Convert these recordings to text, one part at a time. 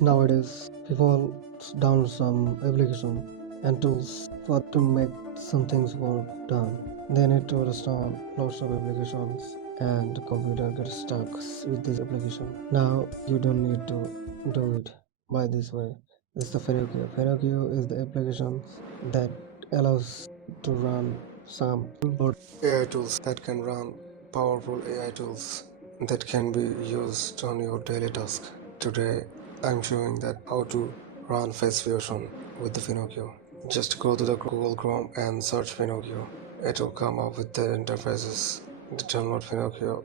Nowadays, people download some application and tools for to make some things work done. They need to install lots of applications and the computer gets stuck with this application. Now you don't need to do it by this way. This is the pinokio. Pinokio is the application that allows to run some input AI tools that can run powerful AI tools that can be used on your daily task. Today I'm showing that how to run facefusion with the Pinokio. Just go to the Google Chrome and search Pinokio. It will come up with the interfaces. To download Pinokio,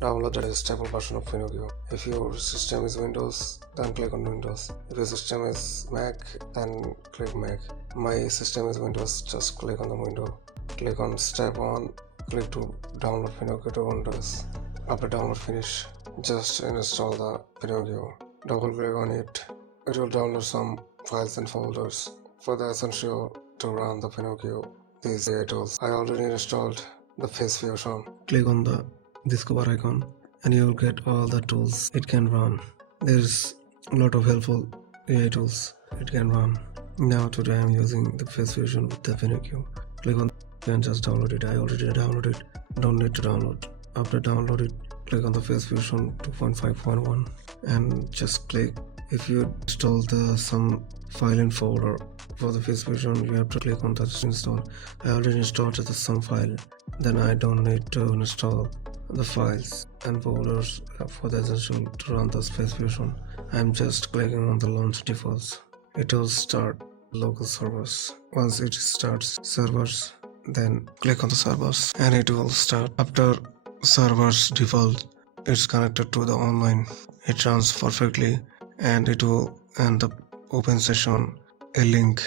download the stable version of Pinokio. If your system is Windows, then click on Windows. If your system is Mac, then click Mac. My system is Windows, just click on the window. Click on step 1, click to download Pinokio to Windows. After download finish, just install the Pinokio. Double click on it. It will download some files and folders for the essential to run the Pinokio. These AI tools. I already installed the facefusion. Click on the discover icon and you will get all the tools it can run. There's a lot of helpful AI tools it can run. Now today I'm using the facefusion with the Pinokio. Click on and just download it. I already downloaded it. Don't need to download. After download it, click on the facefusion 2.5.1 and just click. If you install some file and folder for the facefusion, you have to click on that install. I already installed some file, then I don't need to install the files and folders for the essential to run this facefusion. I'm just clicking on the launch defaults. It will start local servers. Once it starts servers, then click on the servers and it will start. After servers default, it's connected to the online. It runs perfectly and it will end the open session. A link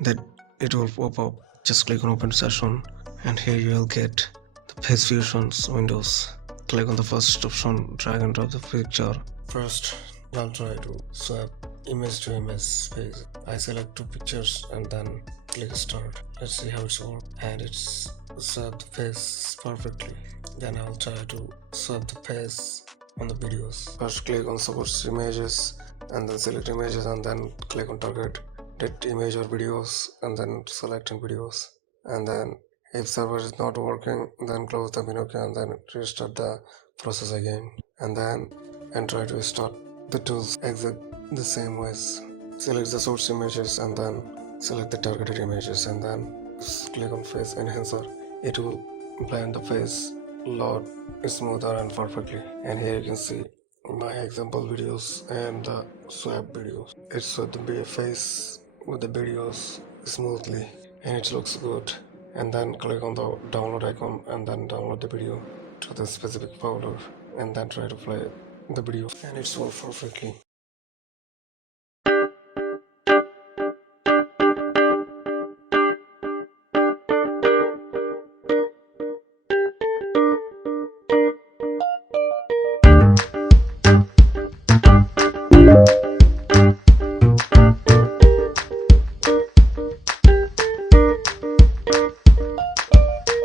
that it will pop up. Just click on open session and here you will get the facefusion's windows. Click on the first option, drag and drop the picture. First, I'll try to swap image to image space. I select two pictures and then click start. Let's see how it's works. And it's swap the face perfectly. Then I'll try to swap the face on the videos. First click on source images and then select images and then click on target that image or videos and then select in videos. And then if server is not working, then close the Pinokio and then restart the process again. And then try to start the tools exit the same ways. Select the source images and then select the targeted images and then click on face enhancer. It will blend the face a lot smoother and perfectly. And here you can see my example videos and the swap videos. It swap the face with the videos smoothly and it looks good. And then click on the download icon and then download the video to the specific folder and then try to play the video and it's worked perfectly.